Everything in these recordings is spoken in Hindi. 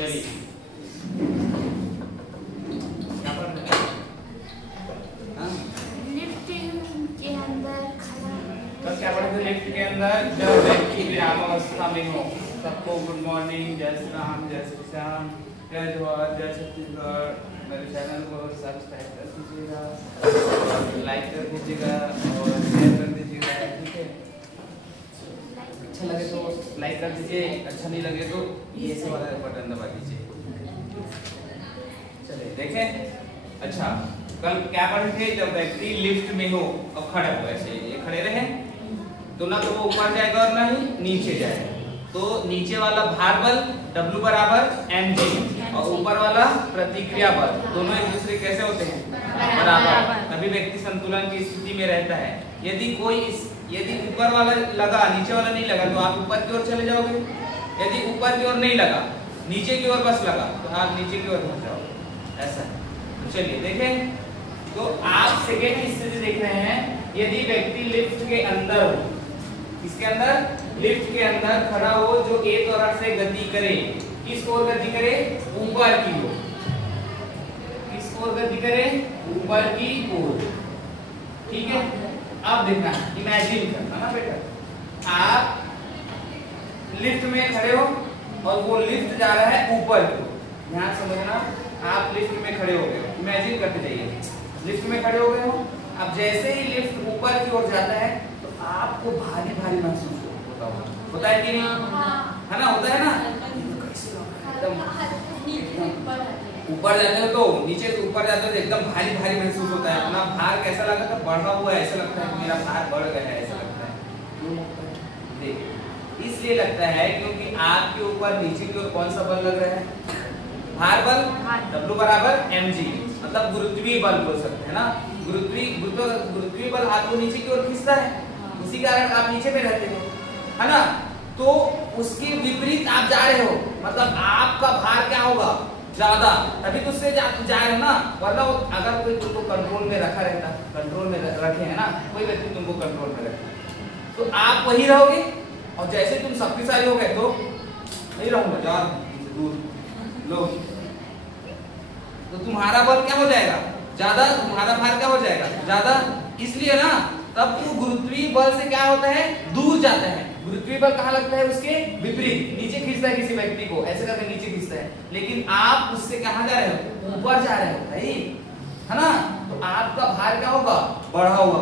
चलिए क्या पढ़े थे लिफ्ट के अंदर जब व्यक्ति विरामावस्था में हो। सबको गुड मॉर्निंग, जय श्री राम, जय श्री श्याम, जय जवाहर, जय छत्तीसगढ़। मेरे चैनल को सब्सक्राइब कर दीजिएगा, लाइक कर दीजिएगा और शेयर कर दीजिएगा। ठीक है, अच्छा लगे तो लाइक कर दीजिए, अच्छा नहीं लगे तो ये से वाला बटन दबा दीजिए। चलिए देखें। अच्छा, कल क्या पढ़े थे? जब व्यक्ति लिफ्ट में हो और खड़ा हो, ऐसे ये खड़े रहे तो ना तो वो ऊपर जाएगा और ना ही नीचे जाएगा। तो नीचे वाला भार बल W बराबर mg और ऊपर वाला प्रतिक्रिया बल, दोनों एक दूसरे कैसे होते हैं? बराबर। तभी व्यक्ति संतुलन की स्थिति में रहता है। यदि ऊपर वाला लगा, नीचे वाला नहीं लगा, तो आप ऊपर की ओर चले जाओगे। यदि ऊपर की ओर नहीं लगा, नीचे की ओर बस लगा, तो आप नीचे की ओर पहुंच जाओगे। ऐसा है। तो चलिए देखें। तो आप सेकेंड स्थिति देख रहे हैं। यदि व्यक्ति लिफ्ट के अंदर हो, इसके अंदर लिफ्ट के अंदर खड़ा हो, जो A त्वरण से गति करे, किस ओर गति करे? ऊपर की ओर। किस ओर गति करे? ऊपर की ओर। ठीक है, अब देखना, इमेजिन करना ना बेटा। आप लिफ्ट में खड़े हो और वो लिफ्ट जा रहा है ऊपर की ओर। ध्यान समझना, आप लिफ्ट में खड़े हो गए, इमेजिन करते जाइए। लिफ्ट में खड़े हो गए हो, अब जैसे ही लिफ्ट ऊपर की ओर जाता है तो आपको भारी भारी महसूस होता है कि नहीं? है ना, होता है ना। ऊपर जाते हो तो नीचे से ऊपर जाते हो तो एकदम भारी भारी महसूस होता है। अपना भार कैसा लगा था? बढ़ा हुआ है, ऐसा लगता है मेरा भार बढ़ गया है, ऐसा लगता है। क्यों लगता है? देखिए, इसलिए लगता है क्योंकि आपके ऊपर नीचे की ओर कौन सा बल लग रहा है? भार बल W बराबर mg, मतलब गुरुत्वीय बल बोल सकते हैं ना। गुरुत्वीय बल आपको नीचे की ओर खींचता है, उसी कारण आप नीचे में रहते हो, है ना। तो उसके विपरीत आप जा रहे हो, मतलब आपका भार क्या होगा? ज्यादा, तभी तो उससे जा रहे हो ना। वरना अगर कोई तुमको कंट्रोल में रखा रहता, कंट्रोल में रखे है ना, कोई व्यक्ति तुमको कंट्रोल में रखे, तो आप वही रहोगे। और जैसे तुम शक्तिशाली हो गए तो नहीं रहूंगा, जा दूर लो, तो तुम्हारा बल क्या हो जाएगा? ज्यादा। तुम्हारा भार क्या हो जाएगा? ज्यादा। इसलिए ना, तब वो गुरुत्वीय बल से क्या होता है? दूर जाता है। गुरुत्वीय बल कहाँ लगता है? उसके विपरीत, नीचे खींचता है किसी व्यक्ति को, ऐसे करके नीचे खींचता है। लेकिन आप उससे कहाँ जा रहे हो? ऊपर जा रहे हो भाई, है ना। तो आपका भार क्या होगा? बढ़ा हुआ।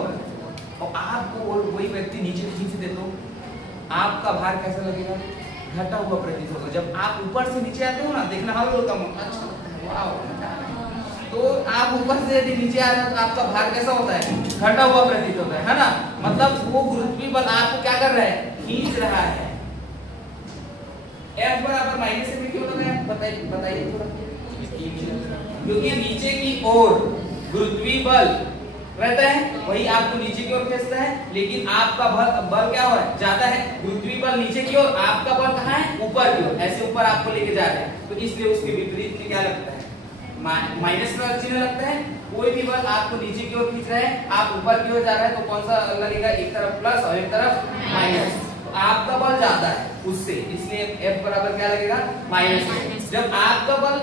और आपको वही व्यक्ति नीचे खींच दे तो आपका भार कैसा लगेगा? घटा हुआ प्रतीत होगा। जब आप ऊपर से नीचे आते हो ना, देखना अच्छा लगता है, वाह। तो आप ऊपर से यदि नीचे आ रहे हो तो आपका भार कैसा होता है? घटा हुआ प्रतीत होता है ना। मतलब वो गुरुत्वीय बल आपको क्या कर रहा है? खींच रहा है। F बराबर माइनस में क्यों लगा है? बताइए थोड़ा। क्योंकि नीचे की ओर गुरुत्वीय बल रहता है, वही आपको नीचे की ओर खींचता है। लेकिन आपका बल क्या हो? ज्यादा है। गुरुत्वीय बल नीचे की ओर, आपका बल कहाँ है? ऊपर की ओर, ऐसे ऊपर आपको लेके जा रहे हैं। तो इसलिए उसके विपरीत में क्या लगता है? माइनस का चिन्ह लगता है। कोई भी बल आपको नीचे की ओर खींच रहा है, आप ऊपर की ओर जा रहे हैं, तो कौन सा लगेगा? एक तरफ प्लस और एक तरफ माइनस। तो आपका बल ज्यादा है उससे, इसलिए F बराबर क्या लगेगा? माइनस। जब आपका बल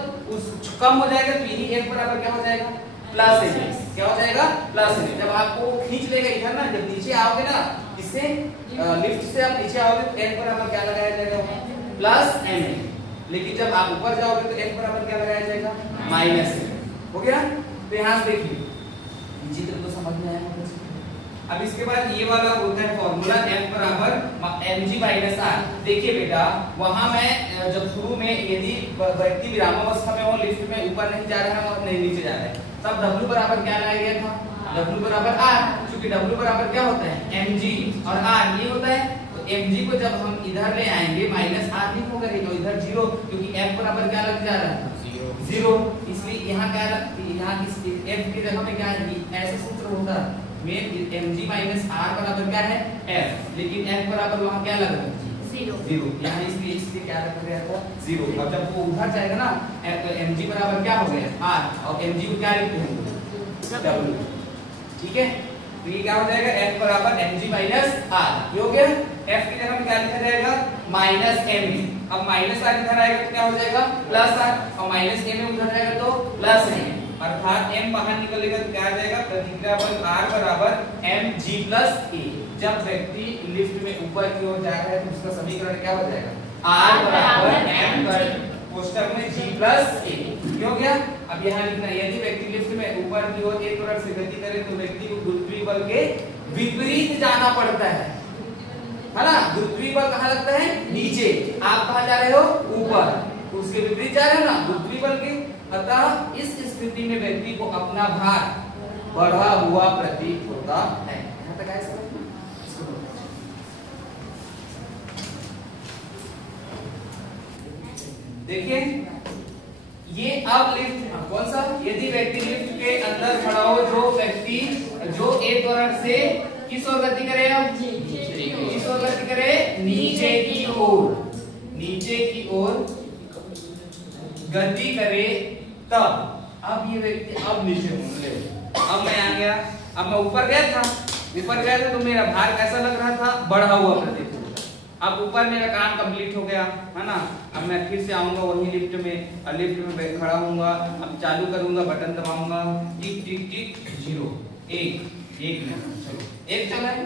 कम हो जाएगा तो यही F बराबर क्या हो जाएगा? Plus mg। क्या हो जाएगा? Plus mg। जब आपको खींच लेगा इधर ना, जब नीचे आओगे ना, इससे लिफ्ट से आप नीचे आओगे तो F बराबर क्या लगाया जाएगा? Plus mg। लेकिन जब आप ऊपर जाओगे तो F बराबर क्या लगाया जाएगा? माइनस। हो गया? तो यहाँ से देखिए, चित्र तो समझ में आया। अब इसके बाद ये वाला होता है फॉर्मूला F बराबर mg माइनस r। देखिए बेटा, वहां मैं जब शुरू में यदि व्यक्ति विरामावस्था में हो, लिफ्ट में ऊपर नहीं जा रहा है और नहीं नीचे जा रहा है, तब W बराबर क्या लगाया गया था? W बराबर r। क्योंकि W बराबर क्या होता है? mg और r ये होता है। तो mg को जब हम इधर ले आएंगे, माइनस r नहीं होगा, तो इधर जीरो, क्योंकि F बराबर क्या लग जा रहा है? जीरो। इसलिए यहाँ क्या, यहाँ F की जगह में क्या है? ऐसे सूत्र होता है mg माइनस r बराबर क्या है? F। लेकिन F बराबर वहाँ क्या लग रहा है? जीरो। यहाँ इसलिए क्या रखा गया था? जीरो। अब जब वो उधर जाएगा ना, mg बराबर क्या हो गया? r। और mg को क्या लिखते हैं? w। ठीक है, तो ये क्या हो जाएगा? F बराबर mg माइनस r। ये हो गया। F की जगह में क्या लिखा जाएगा? Minus mg। अब माइनस आर इधर आएगा तो क्या हो जाएगा प्लस आर, और माइनस ए में उधर जाएगा तो प्लस ए, अर्थात m बाहर निकलेगा तो क्या आ जाएगा प्रतिक्रिया बल r बराबर mg प्लस a। जब व्यक्ति लिफ्ट में ऊपर की ओर जा रहा है तो उसका समीकरण क्या हो जाएगा r बराबर m कोष्ठक में g प्लस a। हो गया। अब यहाँ लिखना यदि व्यक्ति लिफ्ट में ऊपर की ओर एक तरफ से गति करे तो व्यक्ति को गुरुत्वीय बल के विपरीत जाना पड़ता है ना। गुरुत्वीय बल कहाँ लगता है नीचे, आप कहाँ जा रहे हो ऊपर, तो उसके विपरीत जा रहे हो ना गुरुत्वीय बल के। अतः इस स्थिति में व्यक्ति को अपना भार बढ़ा हुआ प्रतीत होता है। यहाँ तक आया समझ में? देखिए ये अब लिफ्ट कौन सा, यदि व्यक्ति लिफ्ट के अंदर खड़ा हो, जो व्यक्ति जो एक त्वरण से किस ओर गति करे, अब किस ओर गति करे नीचे की ओर, नीचे की ओर गति करे, तब अब ये व्यक्ति अब नीचे मुड़ ले। अब मैं आ गया, अब मैं ऊपर गया था, ऊपर गया था तो मेरा भार कैसा लग रहा था बढ़ा हुआ प्रतीत होता। अब ऊपर मेरा काम कंप्लीट हो गया है ना। अब मैं फिर से आऊंगा वही लिफ्ट में, और लिफ्ट में खड़ा होऊंगा, अब चालू करूंगा, बटन दबाऊंगा, टिक टिक टिक 0 1 चलो 1 चला है,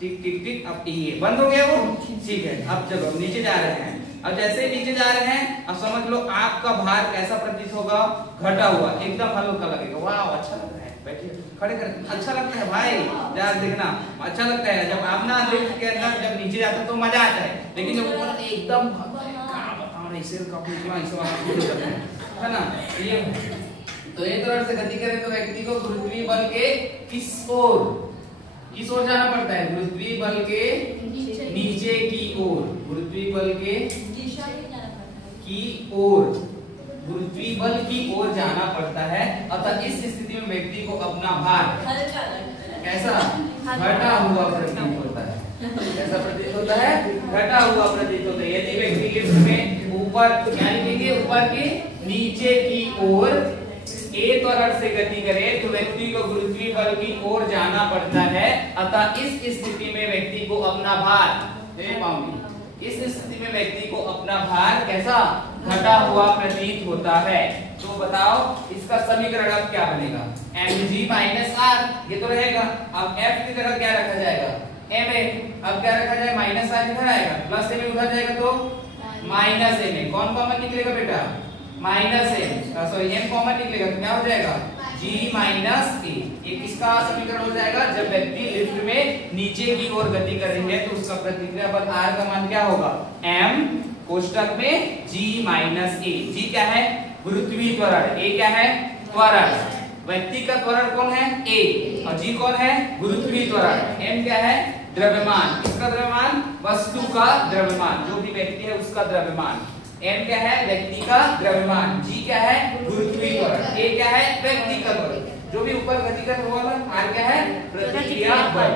टिक टिक टिक, अब ये बंद हो गया वो, ठीक है। अब चलो नीचे जा रहे हैं, अब जैसे ही नीचे जा रहे हैं अब समझ लो आपका भार कैसा प्रतीत होगा घटा हुआ, एकदम हल्का लगेगा। वाह अच्छा लग रहा है, बैठिए खड़े कर, अच्छा लगता है भाई यार देखना, अच्छा लगता है जब आप ना लिफ्ट के अंदर जब नीचे जाते तो मजा आता है, लेकिन जब ऊपर एकदम है ना। ये तो एक तरह से गति करे तो व्यक्ति को गुरुत्वीय बल के किस ओर जाना पड़ता है, गुरुत्वीय बल के नीचे की ओर, गुरुत्वीय बल के की ओर, गुरुत्वीय बल की ओर जाना पड़ता है। अतः इस स्थिति में व्यक्ति को अपना भार कैसा घटा हुआ प्रतीत होता है, कैसा प्रतीत होता है घटा हुआ प्रतीत होता है। यदि व्यक्ति लिफ्ट में ऊपर यानी देखिए ऊपर के नीचे की ओर ए त्वरण से गति करे तो व्यक्ति को गुरुत्वीय बल की ओर जाना पड़ता है। अतः इस स्थिति में व्यक्ति को अपना भार, इस स्थिति में व्यक्ति को अपना भार कैसा घटा हुआ प्रतीत होता है। तो बताओ इसका समीकरण अब क्या बनेगा, mg माइनस r, ये तो रहेगा। अब f की जगह क्या रखा जाएगा ma, अब क्या रखा जाए माइनस r इधर आएगा, प्लस m उधर जाएगा तो माइनस m, कौन कॉमन निकलेगा बेटा minus m, sorry m common निकलेगा तो क्या हो जाएगा g माइनस a। ये किसका समीकरण हो जाएगा, जब व्यक्ति लिफ्ट में नीचे की ओर गति करेंगे तो उसका प्रतिक्रिया बल r का मान क्या होगा m कोष्ठक में g माइनस a। g क्या है गुरुत्वीय त्वरण, a क्या है त्वरण, व्यक्ति का त्वरण कौन है a, और g कौन है गुरुत्वीय त्वरण, m क्या है द्रव्यमान, किसका द्रव्यमान वस्तु का द्रव्यमान, जो भी व्यक्ति है उसका द्रव्यमान, m क्या है व्यक्ति का द्रव्यमान, g क्या है गुरुत्वीय त्वरण, a क्या है व्यक्ति का त्वरण, जो भी ऊपर गति कर रहा है, r क्या है प्रतिक्रिया बल।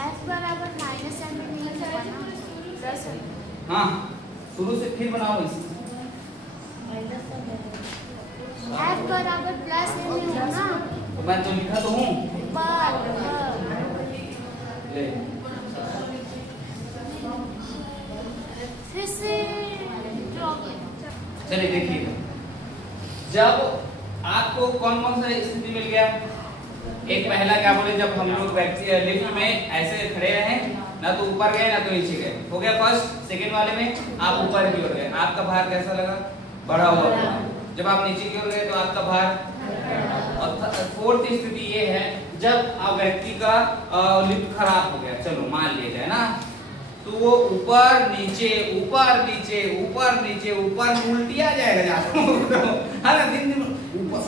f बराबर माइनस m में प्लस हाँ शुरू से फिर बनाओ इसे, f बराबर प्लस m में होना, तो मैं तो लिखा तो हूँ ले। फिर से चलिए देखिए, जब आपको कौन कौन सा स्थिति मिल गया, एक पहला क्या बोले, जब हम लोग व्यक्ति लिफ्ट में ऐसे खड़े रहे, ना तो ऊपर गए ना तो नीचे गए, हो गया फर्स्ट। सेकंड वाले में आप ऊपर की ओर गए, आपका भार कैसा लगा बढ़ा हुआ, जब आप नीचे की ओर गए तो आपका भार। और फोर्थ स्थिति ये है जब व्यक्ति का लिफ्ट खराब हो गया, चलो मान लिया जाए ना, तो वो ऊपर नीचे ऊपर नीचे ऊपर नीचे ऊपर उल्टी आ जाएगा है ना, दिन दिन ऊपर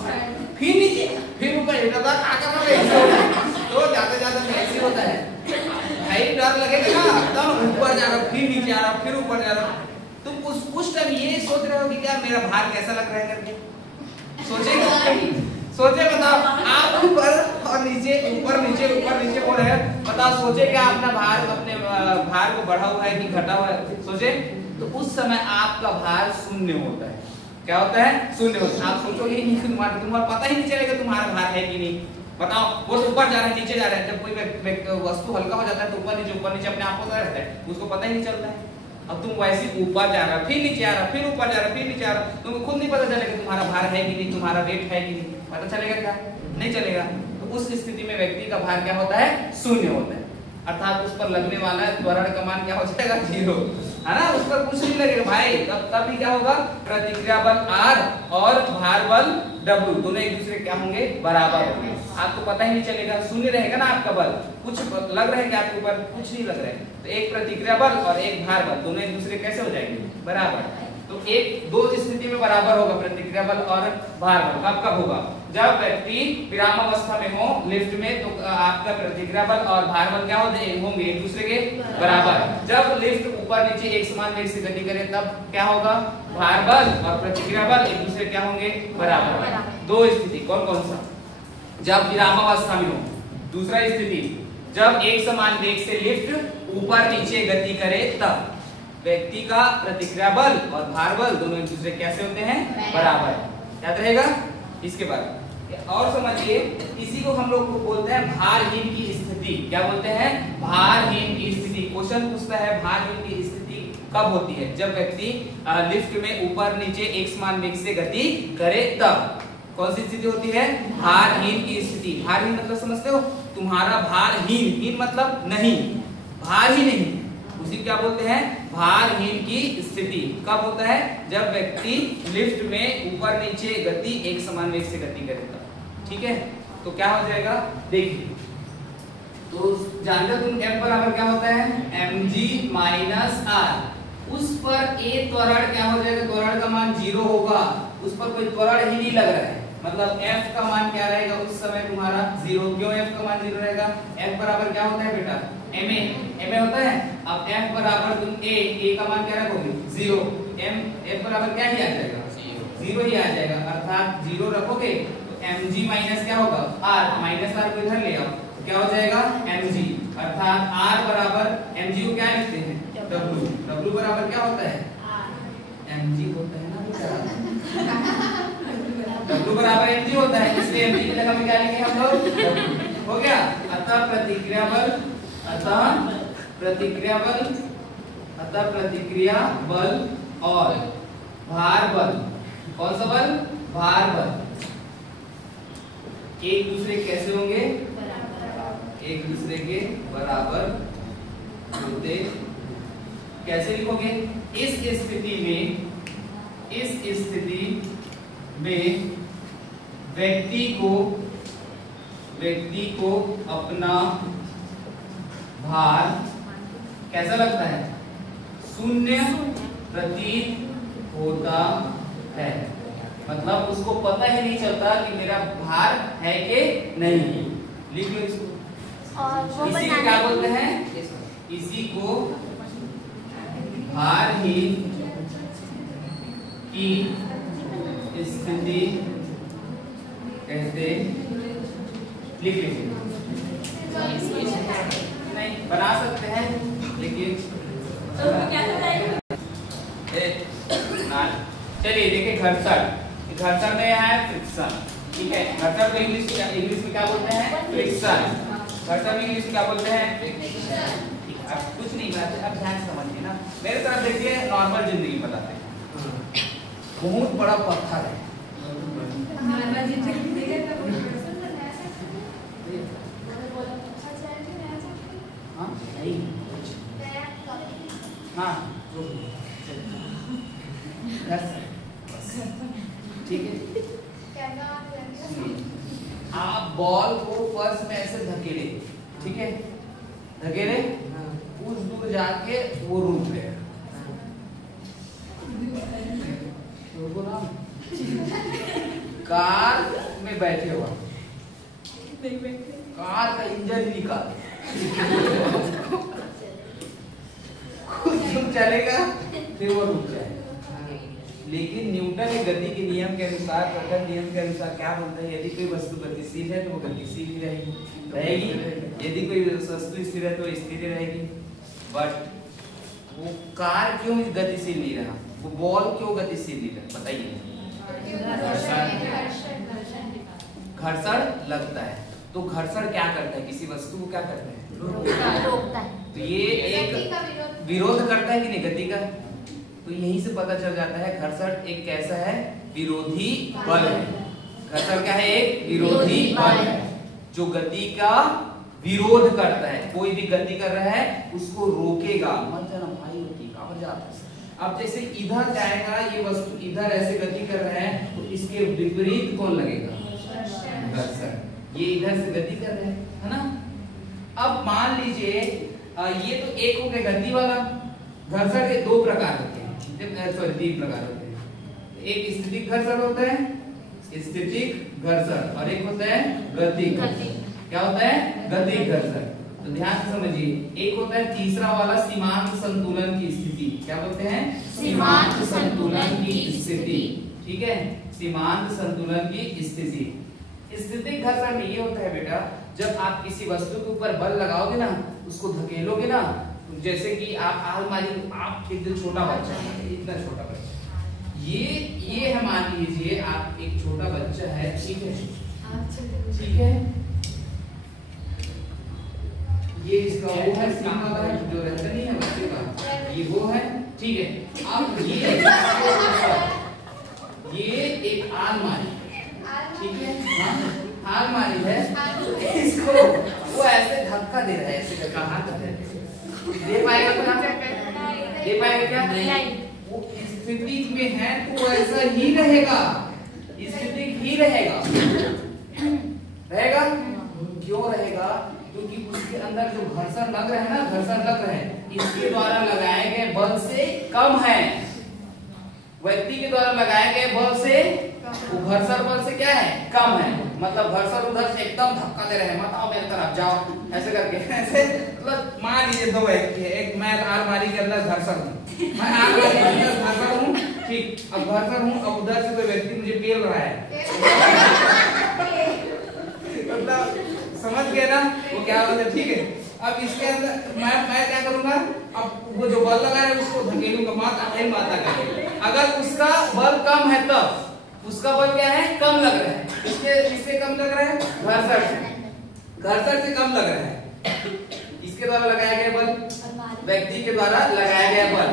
फिर नीचे फिर ऊपर, तो ज्यादा ज्यादा ऐसे होता है भाई, डर लगेगा ना एकदम ऊपर जा रहा फिर नीचे आ रहा फिर ऊपर जा रहा, तुम उस टाइम ये सोच रहे हो कि क्या मेरा भार कैसा लग रहा है करके, सोचे बताओ आप ऊपर और नीचे ऊपर नीचे ऊपर नीचे हो रहे हैं, बताओ सोचे क्या अपना भार अपने भार को बढ़ा हुआ है कि घटा हुआ है, सोचे तो उस समय आपका भार शून्य होता है। क्या होता है शून्य होता है। आप सोचोगे नहीं, तुम्हारा पता ही नहीं चलेगा तुम्हारा भार है कि नहीं। बताओ वो तो ऊपर जा रहा है नीचे जा रहा है, जब कोई वस्तु हल्का हो जाता है तो ऊपर नीचे अपने आप होता रहता है, उसको पता ही नहीं चलता है। अब तुम वैसे ऊपर जा रहा, फिर नीचे आ रहा, फिर ऊपर जा रहा, फिर नीचे आ रहा, तुमको खुद नहीं पता चलेगा तुम्हारा भार है कि नहीं, तुम्हारा वेट है कि नहीं, पता चलेगा क्या? नहीं चलेगा। तो उस स्थिति में व्यक्ति का भार क्या होता है? शून्य होता है, अर्थात उस पर लगने वाला त्वरण का मान क्या हो जाएगा? 0, है ना, उस पर कुछ नहीं लगेगा भाई। तब भी क्या होगा? प्रतिक्रिया बल R और भार बल W दोनों एक दूसरे क्या होंगे? बराबर होंगे। आपको पता ही नहीं चलेगा, शून्य रहेगा ना आपका बल, कुछ लग रहा है क्या आपके ऊपर? कुछ नहीं लग रहा है। तो एक प्रतिक्रिया बल और एक भार बल दोनों एक दूसरे कैसे हो जाएंगे? बराबर। तो एक दो स्थिति में बराबर होगा प्रतिक्रिया बल और भार बल। कब होगा? जब व्यक्ति विरामावस्था में हो लिफ्ट में, तो आपका प्रतिक्रिया बल और भार बल क्या होंगे? एक दूसरे के बराबर। जब लिफ्ट ऊपर नीचे एक समान वेग से गति करे तब क्या होगा? भार बल और प्रतिक्रिया बल एक दूसरे क्या होंगे? बराबर। दो स्थिति कौन कौन सा? जब विरामावस्था में हो। दूसरा स्थिति जब एक समान वेग से लिफ्ट ऊपर नीचे गति करे तब व्यक्ति का प्रतिक्रिया बल और भार बल दोनों एक दूसरे कैसे होते हैं? बराबर। याद रहेगा। इसके बाद और समझिए, इसी को हम लोग बोलते हैं भारहीन की स्थिति। क्या बोलते हैं? भारहीन की स्थिति। क्वेश्चन पूछता है भारहीन की स्थिति कब होती है? जब व्यक्ति लिफ्ट में ऊपर नीचे एक समान वेग से गति करे तब। कौन सी स्थिति होती है? भारहीन की स्थिति। भारहीन मतलब समझते हो? तुम्हारा भारहीन, हीन मतलब नहीं, भार ही नहीं, उसी क्या बोलते हैं? भारहीन की स्थिति। कब होता है? जब व्यक्ति लिफ्ट में ऊपर नीचे गति एक समान वेग से गति करेगा। ठीक है, तो क्या हो जाएगा? देखिए, तो जानते हो तुम F बराबर क्या होता है? mg minus r। उस पर a त्वरण क्या हो जाएगा? त्वरण का मान 0 होगा, उस पर कोई त्वरण ही नहीं लग रहा है, मतलब F का मान क्या रहेगा उस समय? तुम्हारा 0। क्यों F का मान 0 रहेगा? F बराबर क्या होता है बेटा? ma होता है। अब F बराबर तुम a का मान क्या रखोगे? 0। F बराबर क्या ही आ जाएगा? 0 ही आ जाएगा, अर्थात 0 रखोगे तो mg माइनस क्या होगा? r, माइनस r को इधर ले आओ, क्या हो जाएगा? mg, अर्थात r बराबर mg को क्या लिखते हैं? w बराबर क्या होता है? mg होता है ना बेटा, W बराबर mg होता है, इसलिए mg की जगह में क्या लिखेंगे हम लोग? हो गया। अतः प्रतिक्रिया बल और भार बल, कौन सा बल? भार बल एक दूसरे कैसे होंगे? एक दूसरे के बराबर होते। कैसे लिखोगे? इस स्थिति में व्यक्ति को अपना भार कैसा लगता है? शून्य प्रतीत होता है, मतलब उसको पता ही नहीं चलता कि मेरा भार है कि नहीं। लिख लो इसको। इसी को क्या बोलते हैं? इसी को भारहीन की स्थिति कहते। लिख लीजिए। नहीं बना सकते हैं, लेकिन चलिए देखिए, घर्षण में यहाँ है फ्रिक्शन। ठीक है, घर्षण को इंग्लिश में क्या बोलते हैं? फ्रिक्शन। घर्षण में इंग्लिश में क्या बोलते हैं? अब कुछ नहीं बात है, अब ध्यान से समझिए ना, मेरे तरफ देखिए, नॉर्मल जिंदगी बताते हैं। बहुत बड़ा पत्थर है, हाँ ठीक है। आप बॉल को फर्श में ऐसे धकेले, ठीक है, धकेले, कुछ दूर जाके वो रुक गया। कार में बैठे हुआ, कार का इंजन निकाल, कुछ दूर चलेगा फिर वो रुक जाएगा। लेकिन न्यूटन के गति के नियम के अनुसार, प्रकट नियम के अनुसार क्या बोलता है? यदि कोई वस्तु गतिशील है तो वो गतिशील ही रहेगी, यदि कोई वस्तु स्थिर है तो स्थिर रहेगी। बट वो कार क्यों गतिशील नहीं रहा? वो बॉल क्यों गतिशील नहीं रहा? बताइए। घर्षण लगता है। तो घर्षण क्या करता है? किसी वस्तु को क्या करता है? रोकता है। तो ये एक विरोध करता है कि नहीं गति का, तो यहीं से पता चल जाता है घर्षण एक कैसा है, विरोधी बल है। घर्षण क्या है, एक विरोधी बल है जो गति का विरोध करता है। कोई भी गति कर रहा है उसको रोकेगा। मत जाना भाई होती कहां जाता है। अब जैसे इधर जाएगा ये वस्तु, इधर ऐसे गति कर रहा है तो इसके विपरीत कौन लगेगा, घर्षण। ये इधर से गति कर रहे हैं, है ना। अब मान लीजिए ये तो एक हो गया गति वाला। घर्षण के दो प्रकार होते हैं, सॉरी 3 प्रकार होते हैं। एक स्थितिक घर्षण होता है, स्थितिक घर्षण, और एक होता है गतिक। क्या होता है, गतिक घर्षण। तो ध्यान से समझिए, एक होता है तीसरा वाला सीमांत संतुलन की स्थिति। क्या बोलते हैं, सीमांत संतुलन की स्थिति। ठीक है, सीमांत संतुलन की स्थिति। स्थितिक घर्षण में ये होता है बेटा, जब आप किसी वस्तु के ऊपर बल लगाओगे ना, उसको धकेलोगे ना, जैसे कि आप अलमारी, आप एकदम छोटा बच्चा है, इतना छोटा बच्चा, ये है, मान लीजिए आप एक छोटा बच्चा है, ठीक है, ठीक है, ये इसका वो है सीमा का जो रहता नहीं है बच्चे का, ये वो है, ठीक है। अब ये एक अलमारी, ठीक है, हाँ अलमारी है, इसको वो ऐसे धक्का दे रहा है, ऐसे कहाँ तक है, दे पाएगा अपना, दे पाएगा क्या, वो स्थिति में है तो ऐसा ही रहेगा, स्थिति ही रहेगा, रहेगा। क्यों रहेगा, क्योंकि उसके अंदर जो घर्षण लग रहा है ना, घर्षण लग रहा है, इसके द्वारा लगाए गए बल से कम है। व्यक्ति के द्वारा लगाए गए बल से, वो घर्षण बल से क्या है, कम है। मतलब घर्षण उधर से एकदम धक्का दे रहे हैं, मत आओ मेरी तरफ जाओ, ऐसे करके, ऐसे। मतलब मान लीजिए 2 व्यक्ति है, एक मैं अलमारी के अंदर घर्षण हूँ, मैं अलमारी के अंदर घर्षण हूँ, ठीक, अब घर्षण हूँ, अब उधर से कोई व्यक्ति मुझे पेल रहा है, मतलब समझ गए ना वो क्या बोलते, ठीक है। अब इसके अंदर मैं क्या करूंगा, अब वो जो बल लगा है उसको धकेलूंगा, माता करके। अगर उसका बल कम है तब, उसका बल क्या है, कम लग रहा है, इससे कम लग रहा है, घर्षण से कम लग रहा है। इसके द्वारा लगाया गया बल, व्यक्ति के द्वारा लगाया गया बल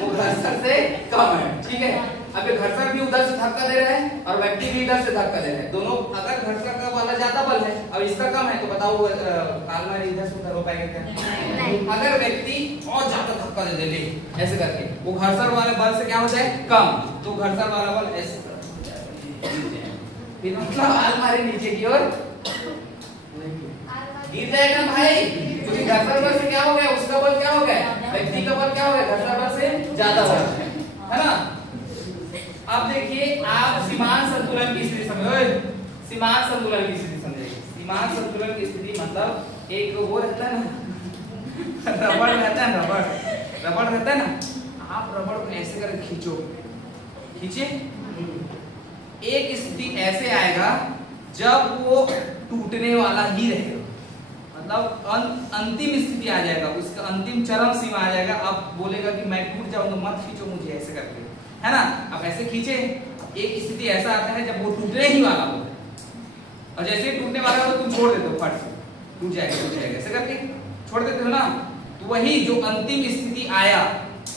वो घर्षण से कम है, ठीक है। अब ये घर्षण भी उधर से धक्का दे रहा है और व्यक्ति भी इधर से धक्का दे रहा है, दोनों। अगर घर्षण का वाला ज्यादा बल है और इसका कम है, तो बताओ अलमारी इधर से उधर हो पाएगा क्या? अगर व्यक्ति और ज्यादा धक्का दे दे ऐसे करके, वो घर्षण वाले बल से क्या हो जाए, कम, तो घर्षण वाला बल ऐसे फिर मतलब अलमारी नीचे की ओर गिर जाएगा भाई, क्योंकि घर्षण बल से क्या हो गया, उसका बल क्या हो गया, व्यक्ति का बल क्या हो गया, घर्षण बल से ज्यादा बल है ना। अब देखिए आप सीमांत संतुलन की स्थिति समझो, सीमांत संतुलन की स्थिति समझिए। सीमांत संतुलन की स्थिति मतलब एक वो रहता है ना, रबड़ रहता है, रबड़ रहता है ना, आप रबड़ को ऐसे करके खींचो, खींचे, एक स्थिति ऐसे आएगा जब वो टूटने वाला ही रहेगा, मतलब अंतिम स्थिति आ जाएगा, उसका अंतिम चरम सीमा आ जाएगा। अब बोलेगा कि मैं टूट जाऊंगा, मत खींचो मुझे, ऐसे करके, है ना। अब ऐसे खींचे, एक स्थिति ऐसा आता है जब वो टूटने ही वाला होता है, और जैसे ही टूटने वाला हो तुम छोड़ देते हो, फट से टूट जाएगा, ऐसे करके छोड़ देते हो ना। तो वही जो अंतिम स्थिति आया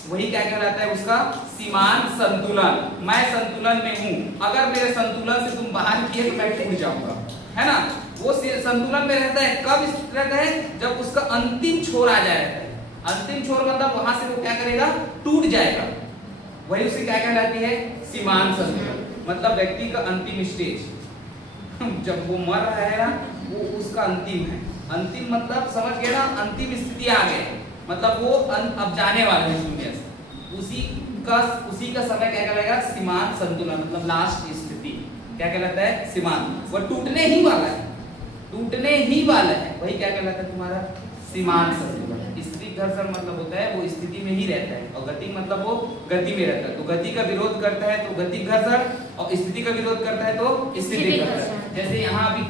वही क्या कहलाता है, उसका सीमांत संतुलन। मैं संतुलन में हूँ, अगर मेरे संतुलन से तुम बाहर किए तो मैं टूट जाऊंगा, है ना। वो संतुलन में रहता है, कब रहता है, जब उसका अंतिम छोर आ जाए। अंतिम छोर मतलब वहां से वो क्या करेगा, टूट जाएगा, वही उसे क्या कहलाती है, सीमांत संतुलन। मतलब व्यक्ति का अंतिम स्टेज जब वो मर रहा है ना, वो उसका अंतिम है। अंतिम मतलब समझ गए ना, अंतिम स्थिति आ गए, मतलब वो अब जाने वाला है दुनिया से, उसी का समय क्या कहलाएगा, सीमांत संतुलन, मतलब लास्ट स्थिति क्या कहलाता है, सीमांत। वो टूटने ही वाला है, टूटने ही वाला है, वही क्या कहलाता है तुम्हारा, सीमांत संतुलन। स्थितिक घर्षण मतलब होता है वो स्थिति में ही रहता है, और गति मतलब वो गति में रहता है। तो गति का विरोध करता है तो गतिक घर्षण, और स्थिति का विरोध करता है तो स्थितिक घर्षण। जैसे यहाँ अभी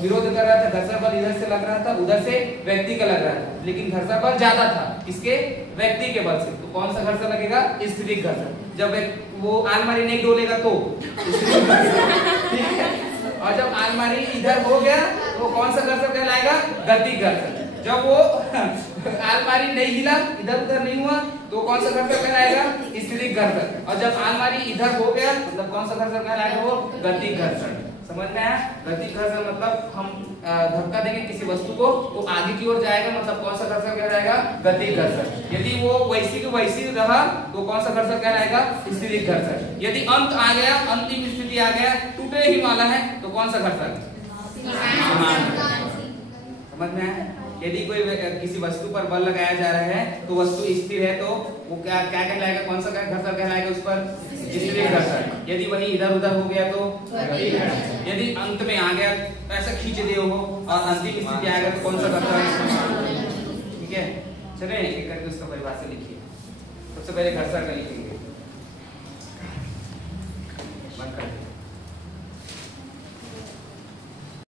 विरोध कर रहा था, घर्षण बल इधर से लग रहा था, उधर से व्यक्ति का लग रहा था, लेकिन घर्षण बल ज्यादा था किसके, व्यक्ति के बल से, तो कौन सा घर्षण लगेगा, स्थितिक घर्षण। जब वो अलमारी नहीं डोलेगा तो स्थितिक घर्षण, ठीक है। और जब अलमारी इधर हो गया तो कौन सा घर्षण कहलाएगा, गतिक घर्षण। जब वो आलमारी नहीं हिला, इधर उधर नहीं हुआ, तो कौन सा घर्षण कहलाएगा? स्थितिक घर्षण। और जब आलमारी इधर हो गया मतलब कौन सा घर्षण कहलाएगा? वो गतिक घर्षण। समझ में आया? गतिक घर्षण मतलब हम धक्का देंगे किसी वस्तु को तो आगे की ओर जाएगा, मतलब कौन सा घर्षण कहलाएगा? गतिक घर्षण। यदि वो वैसी की वैसी रहा तो कौन सा घर्षण कहलाएगा? स्थितिक घर्षण। यदि अंत आ गया, अंतिम स्थिति आ गया, टूटे ही वाला है, तो कौन सा घर्षण? समझ में आया? यदि कोई किसी वस्तु पर बल लगाया जा रहा है तो वस्तु स्थिर है, तो वो क्या क्या कहलाएगा? कौन सा घर्षण कहलाएगा उस पर? स्थितिक घर्षण। यदि वही इधर उधर हो गया तो यदि अंत में आ गया, ऐसा खींच दिए हो और अंतिम स्थिति आ गया तो कौन सा घर्षण? ठीक है, चलिए एक करके उसका परिभाषा लिखिए। सबसे पहले घर्षण का लिखेंगे।